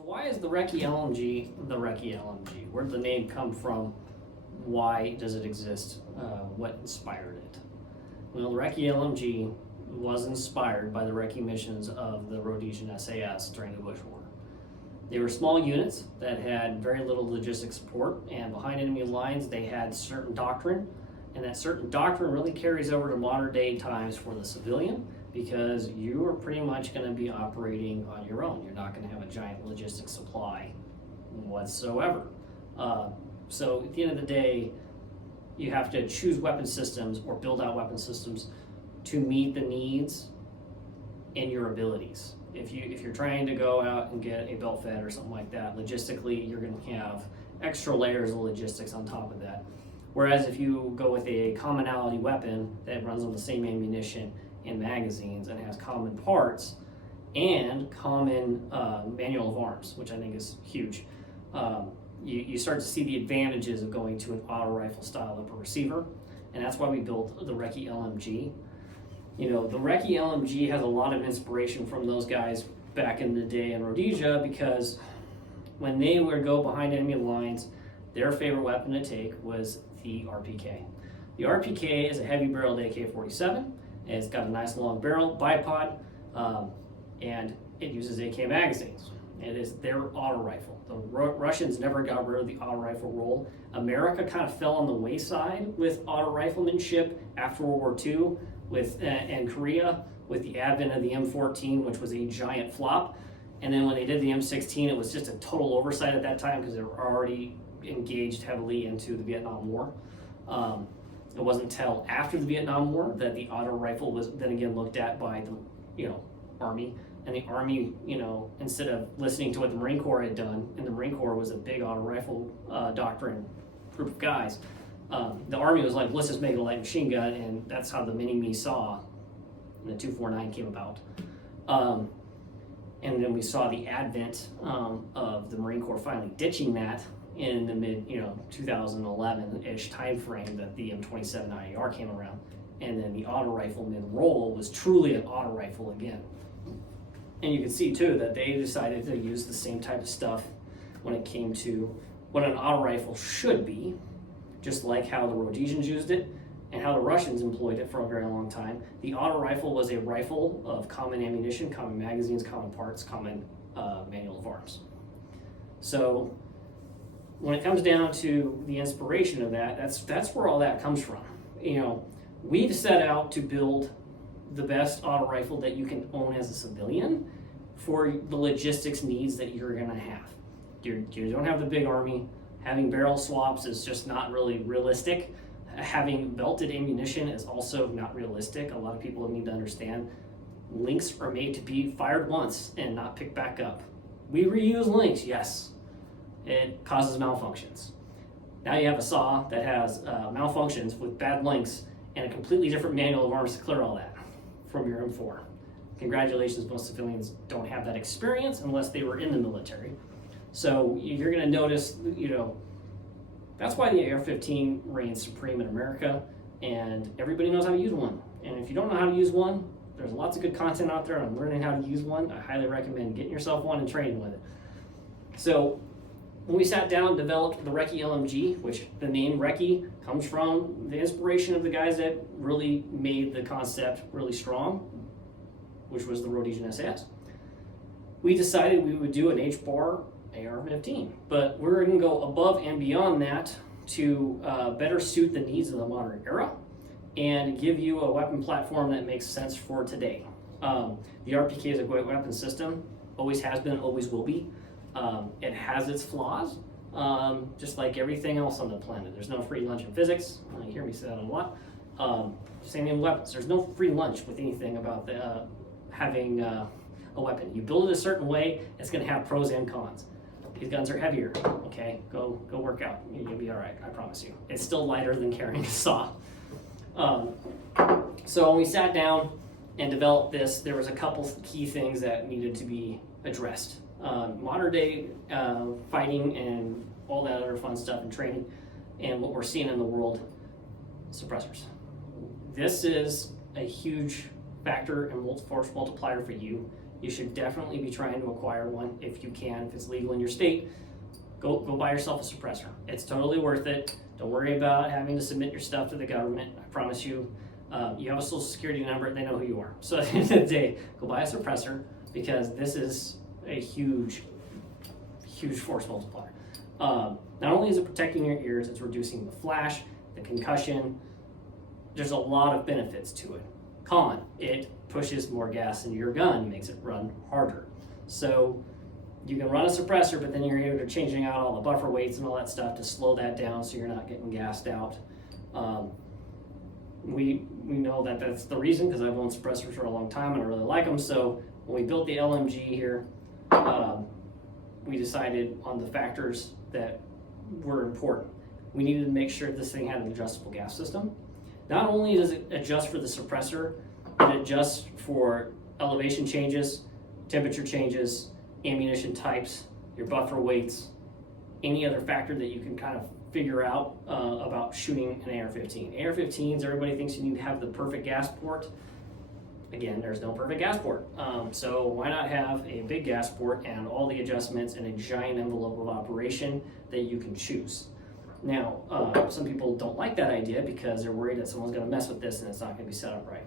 So why is the Recky LMG the Recky LMG? Where did the name come from? Why does it exist? What inspired it? Well, the Recky LMG was inspired by the Recky missions of the Rhodesian SAS during the Bush War. They were small units that had very little logistic support, and behind enemy lines they had certain doctrine, and that certain doctrine really carries over to modern day times for the civilian, because you are pretty much going to be operating on your own. You're not going to have a giant logistics supply whatsoever. So at the end of the day, you have to choose weapon systems or build out weapon systems to meet the needs and your abilities. If you're trying to go out and get a belt fed or something like that, logistically you're going to have extra layers of logistics on top of that. Whereas if you go with a commonality weapon that runs on the same ammunition and magazines and has common parts and common manual of arms, which I think is huge, you start to see the advantages of going to an auto rifle style upper receiver, and that's why we built the Recky LMG. You know, the Recky LMG has a lot of inspiration from those guys back in the day in Rhodesia, because when they would go behind enemy lines, their favorite weapon to take was the RPK. The RPK is a heavy barreled AK-47, and it's got a nice long barrel, bipod, and it uses AK magazines. It is their auto rifle. The Russians never got rid of the auto rifle role. America kind of fell on the wayside with auto riflemanship after World War II, and Korea with the advent of the M14, which was a giant flop. And then when they did the M16, it was just a total oversight at that time because they were already engaged heavily into the Vietnam War. It wasn't until after the Vietnam War that the auto rifle was then again looked at by the Army. And the Army, instead of listening to what the Marine Corps had done, and the Marine Corps was a big auto rifle doctrine group of guys, the Army was like, let's just make it a light machine gun, and that's how the Mini-Me saw and the 249 came about. And then we saw the advent of the Marine Corps finally ditching that in the mid 2011-ish time frame that the M27 IAR came around, and then the auto rifleman role was truly an auto rifle again. And you can see too that they decided to use the same type of stuff when it came to what an auto rifle should be, just like how the Rhodesians used it and how the Russians employed it for a very long time. The auto rifle was a rifle of common ammunition, common magazines, common parts, common manual of arms. So when it comes down to the inspiration of that, that's where all that comes from. We've set out to build the best auto rifle that you can own as a civilian for the logistics needs that you're going to have. You don't have the big army. Having barrel swaps is just not really realistic. Having belted ammunition is also not realistic. A lot of people need to understand links are made to be fired once and not picked back up. We reuse links, yes. It causes malfunctions. Now you have a saw that has malfunctions with bad links and a completely different manual of arms to clear all that from your M4. Congratulations, most civilians don't have that experience unless they were in the military. So you're going to notice, that's why the AR-15 reigns supreme in America, and everybody knows how to use one. And if you don't know how to use one, there's lots of good content out there on learning how to use one. I highly recommend getting yourself one and training with it. So when we sat down and developed the Recky LMG, which the name Recky comes from the inspiration of the guys that really made the concept really strong, which was the Rhodesian SAS, we decided we would do an H-bar AR-15, but we're going to go above and beyond that to better suit the needs of the modern era and give you a weapon platform that makes sense for today. The RPK is a great weapon system, always has been, always will be. It has its flaws, just like everything else on the planet. There's no free lunch in physics. You hear me say that a lot. Same thing with weapons. There's no free lunch with anything about having a weapon. You build it a certain way, it's going to have pros and cons. These guns are heavier. Okay, go work out. You'll be all right. I promise you. It's still lighter than carrying a saw. So when we sat down and developed this, there was a couple key things that needed to be addressed. Modern day fighting and all that other fun stuff and training, and what we're seeing in the world, suppressors. This is a huge factor and force multiplier for you you should definitely be trying to acquire one if you can, if it's legal in your state. Go buy yourself a suppressor. It's totally worth it. Don't worry about having to submit your stuff to the government. I promise you, you have a social security number, they know who you are. So at the end of the day, go buy a suppressor, because this is a huge force multiplier. Not only is it protecting your ears, it's reducing the flash, the concussion. There's a lot of benefits to it. Con, it pushes more gas into your gun, makes it run harder. So you can run a suppressor, but then you're changing out all the buffer weights and all that stuff to slow that down so you're not getting gassed out. We know that that's the reason, because I've owned suppressors for a long time and I really like them. So when we built the LMG here, we decided on the factors that were important. We needed to make sure this thing had an adjustable gas system. Not only does it adjust for the suppressor, it adjusts for elevation changes, temperature changes, ammunition types, your buffer weights, any other factor that you can kind of figure out about shooting an AR-15. AR-15s, everybody thinks you need to have the perfect gas port. Again, there's no perfect gas port. So why not have a big gas port and all the adjustments in a giant envelope of operation that you can choose? Now, some people don't like that idea because they're worried that someone's going to mess with this and it's not going to be set up right.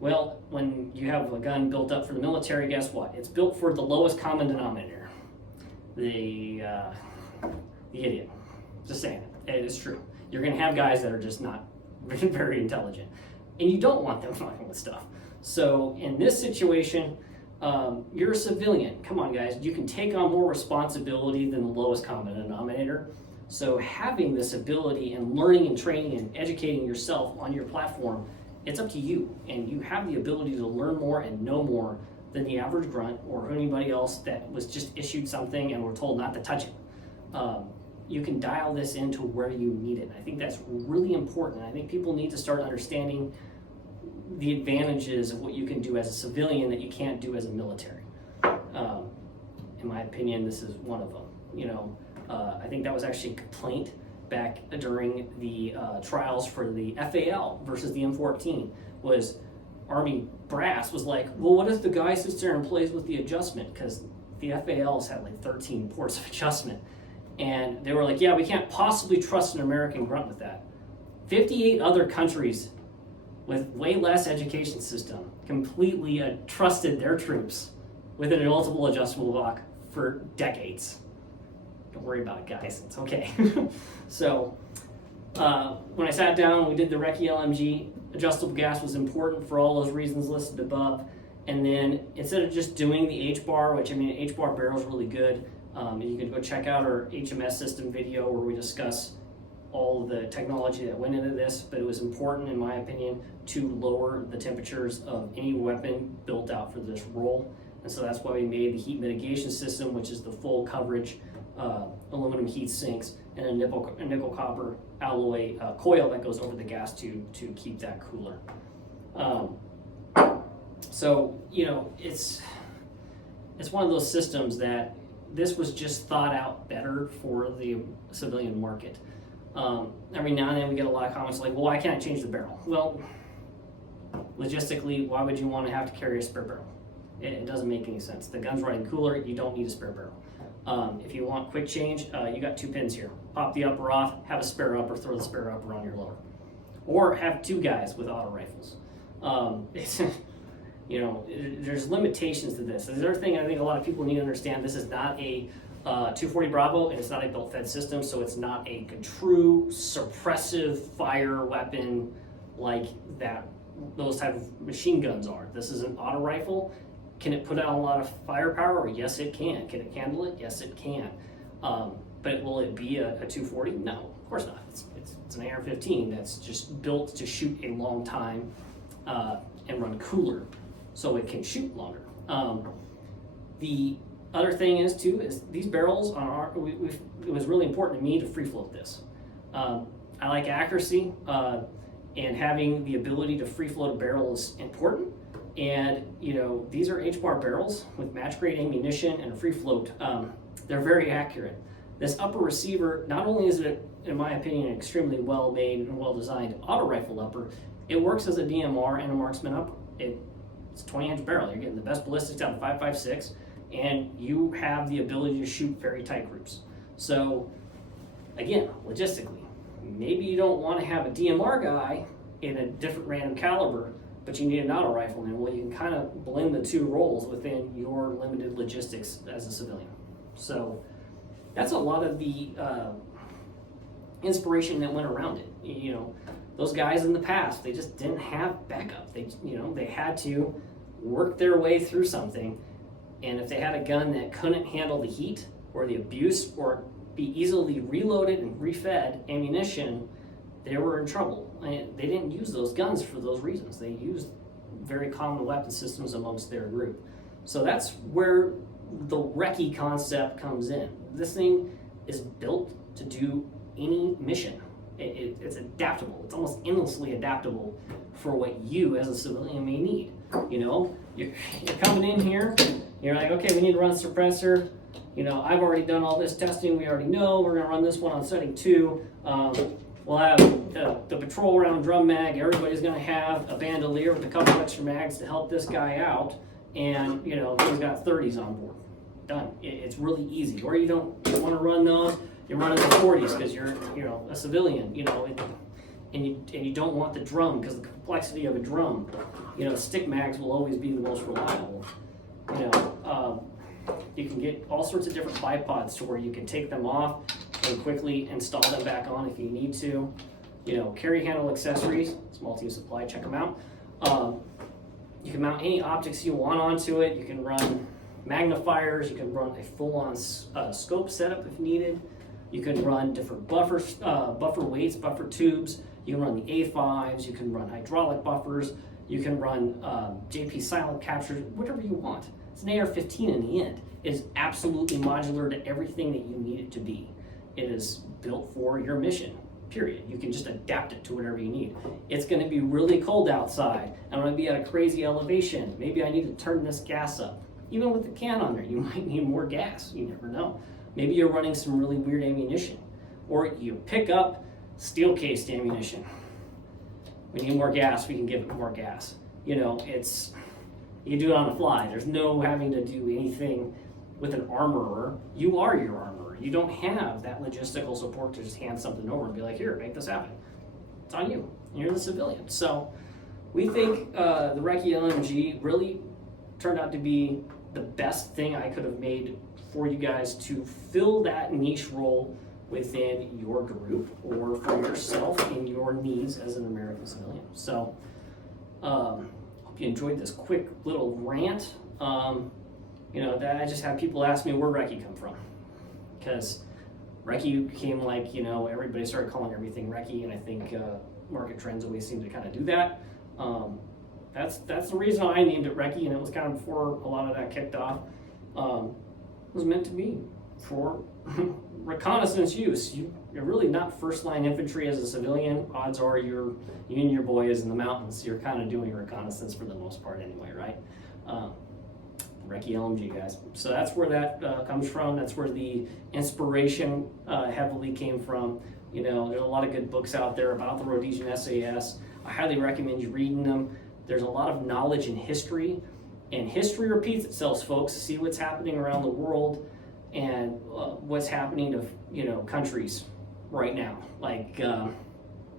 Well, when you have a gun built up for the military, guess what? It's built for the lowest common denominator. The idiot. Just saying it. It is true. You're going to have guys that are just not very intelligent. And you don't want them fucking with stuff. So in this situation, you're a civilian. Come on, guys. You can take on more responsibility than the lowest common denominator. So having this ability and learning and training and educating yourself on your platform, it's up to you. And you have the ability to learn more and know more than the average grunt or anybody else that was just issued something and were told not to touch it. You can dial this into where you need it. I think that's really important. I think people need to start understanding the advantages of what you can do as a civilian that you can't do as a military. In my opinion, this is one of them. You know, I think that was actually a complaint back during the trials for the FAL versus the M14 was Army brass was like, well, what if the guy sits there and plays with the adjustment? Because the FALs had like 13 ports of adjustment. And they were like, yeah, we can't possibly trust an American grunt with that. 58 other countries with way less education system completely trusted their troops with a multiple adjustable lock for decades. Don't worry about it, guys. It's okay. So when I sat down, we did the Recky LMG. Adjustable gas was important for all those reasons listed above. And then instead of just doing the H-bar, which I mean, H-bar barrel is really good. You can go check out our HMS system video where we discuss all the technology that went into this, but it was important, in my opinion, to lower the temperatures of any weapon built out for this role. And so that's why we made the heat mitigation system, which is the full coverage aluminum heat sinks and a nickel copper alloy coil that goes over the gas tube to keep that cooler. So, you know, it's one of those systems that this was just thought out better for the civilian market. Every now and then we get a lot of comments like, well, why can't I change the barrel? Well, logistically, why would you want to have to carry a spare barrel? It doesn't make any sense. The gun's running cooler, you don't need a spare barrel. If you want quick change, you got two pins here. Pop the upper off, have a spare upper, throw the spare upper on your lower. Or have two guys with auto rifles. You know, there's limitations to this. The other thing I think a lot of people need to understand, this is not a 240 Bravo, and it's not a built-fed system, so it's not a true suppressive fire weapon like that those type of machine guns are. This is an auto rifle. Can it put out a lot of firepower? Yes, it can. Can it handle it? Yes, it can. But will it be a 240? No, of course not. It's an AR-15 that's just built to shoot a long time and run cooler, so it can shoot longer. The other thing is too is these barrels are it was really important to me to free float this. I like accuracy, and having the ability to free float a barrel is important. And you know, these are H-bar barrels with match grade ammunition and a free float. They're very accurate. This upper receiver, not only is it, in my opinion, an extremely well made and well designed auto rifle upper, it works as a DMR and a marksman upper. It's a 20-inch barrel. You're getting the best ballistics out of 5.56, and you have the ability to shoot very tight groups. So again, logistically, maybe you don't want to have a DMR guy in a different random caliber, but you need an auto rifleman. Well, you can kind of blend the two roles within your limited logistics as a civilian. So that's a lot of the inspiration that went around it. You know, those guys in the past, they just didn't have backup. They had to work their way through something, and if they had a gun that couldn't handle the heat or the abuse or be easily reloaded and refed ammunition, they were in trouble. And they didn't use those guns for those reasons. They used very common weapon systems amongst their group. So that's where the Recky concept comes in. This thing is built to do any mission. It's adaptable. It's almost endlessly adaptable for what you as a civilian may need. You know, you're coming in here, you're like, okay, we need to run a suppressor. You know, I've already done all this testing. We already know we're going to run this one on setting 2. We'll have the patrol round drum mag. Everybody's going to have a bandolier with a couple extra mags to help this guy out. And, you know, he's got 30s on board. Done. It's really easy. Or you want to run those, you're running the 40s because you're, you know, a civilian, you know, and you don't want the drum because the complexity of a drum, you know, stick mags will always be the most reliable. You know, you can get all sorts of different bipods to where you can take them off and quickly install them back on if you need to. You know, carry handle accessories, Small Team Supply, check them out. You can mount any objects you want onto it. You can run magnifiers. You can run a full-on scope setup if needed. You can run different buffers, buffer weights, buffer tubes. You can run the A5s. You can run hydraulic buffers. You can run JP silent captures, whatever you want. It's an AR-15 in the end. It is absolutely modular to everything that you need it to be. It is built for your mission, period. You can just adapt it to whatever you need. It's going to be really cold outside. I'm going to be at a crazy elevation. Maybe I need to turn this gas up. Even with the can on there, you might need more gas. You never know. Maybe you're running some really weird ammunition. Or you pick up steel-cased ammunition. We need more gas, we can give it more gas. You know, you do it on the fly. There's no having to do anything with an armorer. You are your armorer. You don't have that logistical support to just hand something over and be like, here, make this happen. It's on you. You're the civilian. So we think the Recky LMG really turned out to be the best thing I could have made for you guys to fill that niche role within your group or for yourself in your needs as an American civilian. So hope you enjoyed this quick little rant. You know, that I just had people ask me where Recky come from, because Recky became like, you know, everybody started calling everything Recky, and I think market trends always seem to kind of do that. That's the reason I named it Recky, and it was kind of before a lot of that kicked off. It was meant to be for reconnaissance use. You're really not first line infantry as a civilian. Odds are you and your boy is in the mountains. You're kind of doing reconnaissance for the most part anyway, right? Recky LMG, guys. So that's where that comes from. That's where the inspiration heavily came from. You know, there's a lot of good books out there about the Rhodesian SAS. I highly recommend you reading them. There's a lot of knowledge in history, and history repeats itself, folks. See what's happening around the world and what's happening to, you know, countries right now. Like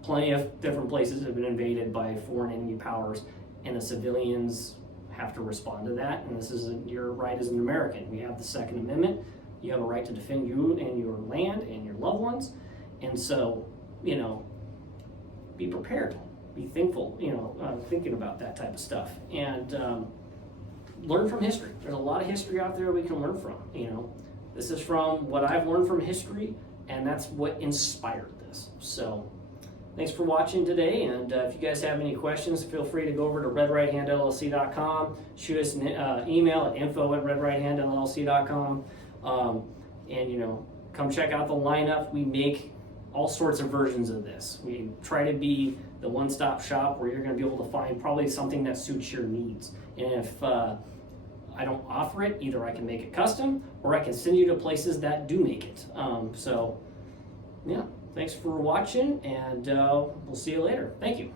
plenty of different places have been invaded by foreign enemy powers, and the civilians have to respond to that. And this is your right as an American. We have the Second Amendment. You have a right to defend you and your land and your loved ones. And so, you know, be prepared. Be thankful, you know, thinking about that type of stuff. And learn from history. There's a lot of history out there we can learn from, you know. This is from what I've learned from history, and that's what inspired this. So thanks for watching today, and if you guys have any questions, feel free to go over to redrighthandllc.com, shoot us an email at info@redrighthandllc.com, and, you know, come check out the lineup. We make all sorts of versions of this. We try to be the one-stop shop where you're going to be able to find probably something that suits your needs. And if I don't offer it, either I can make it custom or I can send you to places that do make it. So yeah, thanks for watching, and we'll see you later. Thank you.